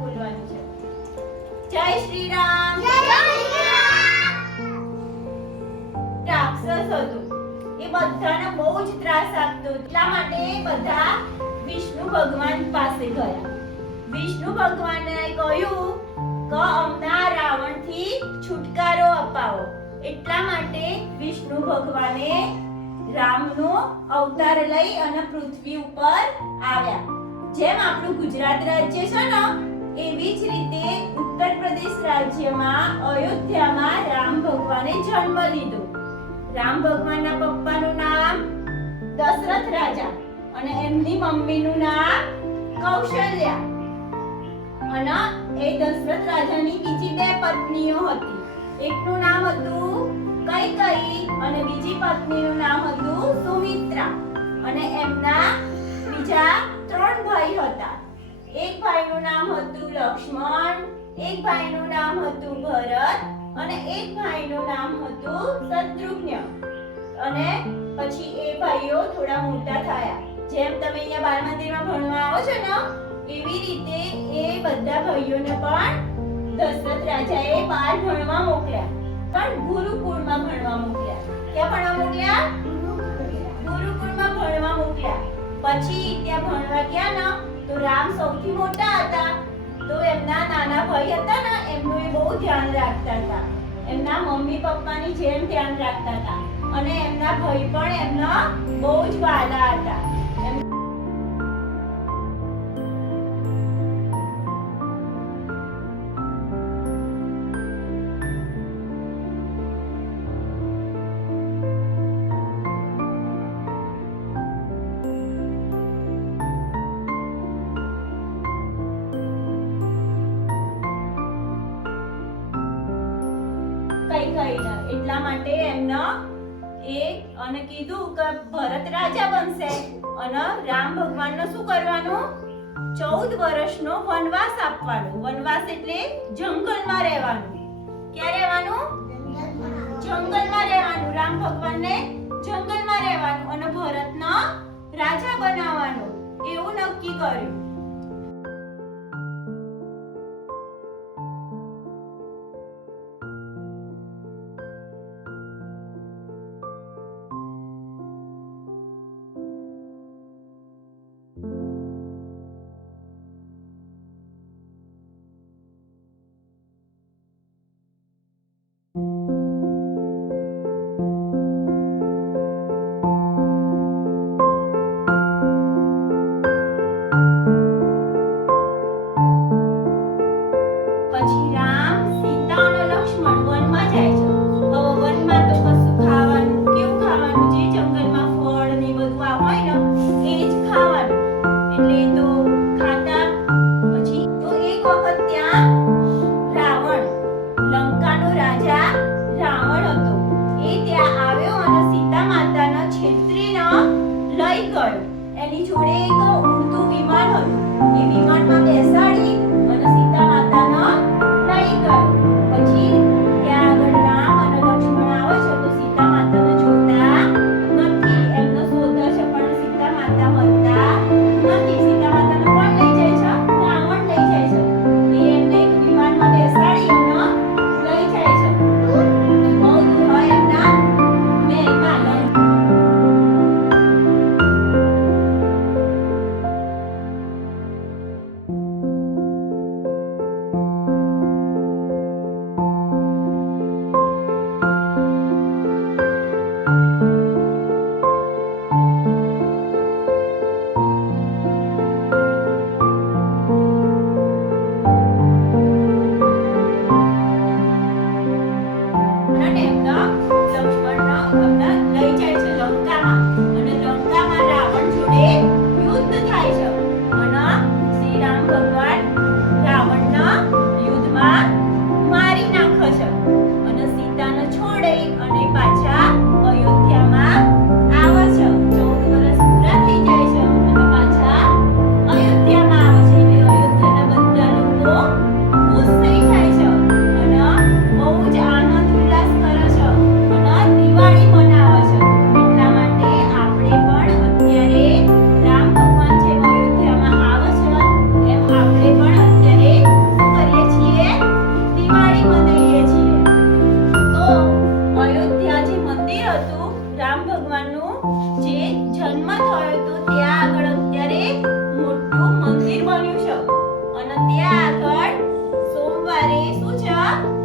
બોલવાનું છે. જય શ્રી રામ. રાક્ષસ હતો. એ બધાને બહુ જ ત્રાસ આપતો એટલા માટે બધા વિષ્ણુ ભગવાન પાસે ગયા. વિષ્ણુ ભગવાનને કહ્યું કે અમને રાવણથી છુટકારો અપાવો. એટલા માટે વિષ્ણુ ભગવાને રામનો અવતાર લઈ અને પૃથ્વી ઉપર આવ્યા. જેમ આપણું ગુજરાત રાજ્ય છે ને એવી જ રીતે ઉત્તર પ્રદેશ રાજ્યમાં અયોધ્યામાં રામ ભગવાને જન્મ લીધો. રામ ભગવાનના પપ્પાનું નામ દશરથ રાજા અને એમની મમ્મીનું નામ કૌશલ્યા. અને એ દશરથ રાજાની બીજી બે પત્નીઓ હતી. એકનું નામ હતું કૈકઈ અને બીજી પત્નીનું નામ હતું સુમિત્રા. અને એમના બીજા ત્રણ ભાઈ હતા. એક ભાઈનું નામ હતું લક્ષ્મણ એક ભાઈનું નામ હતું ભરત અને એક ભાઈનું નામ હતું શત્રુઘ્ન. અને પછી એ ભાઈઓ થોડા મોટા થયા. જેમ તમે અહીંયા બાળ મંદિરમાં ભણવા આવો છો ને એવી રીતે એ બધા ભાઈઓને પણ દશરથ રાજાએ બહાર ભણવા મોકલ્યા. પણ ગુરુકુળમાં ભણવા મોકલ્યા. ક્યાં ભણવા મોકલ્યા? ગુરુકુળમાં ભણવા મોકલ્યા. પછી ત્યાં ભણવા ગયા ને તો રામ સૌથી મોટા હતા. તો એમના નાના ભાઈ હતા ને, એમનું એ બહુ ધ્યાન રાખતા હતા. એમના મમ્મી પપ્પાની જેમ ધ્યાન રાખતા હતા. અને એમના ભાઈ પણ એમના બહુ જ વાલા હતા. ન એટલા માટે એમનો એ અને કીધું કે ભરત રાજા બનશે. અને રામ ભગવાનનો શું કરવાનું? ચૌદ વર્ષનો વનવાસ આપવાનો. વનવાસ એટલે જંગલમાં રહેવાનું. ક્યાં રહેવાનું? જંગલમાં રહેવાનું. રામ ભગવાનને જંગલમાં રહેવાનું અને ભરતનો રાજા બનાવવાનું. એવું નક્કી કર્યું. જંગલમાં ફળ ને રાજા રાવણ હતો. એ ત્યાં આવ્યો અને સીતા માતાના છેતરીને લઈ ગયો. એની જોડે એક ઉડતું વિમાન હતું. એ વિમાનમાં બન્યું અને ત્યાં આગળ સોમવારે શું છે?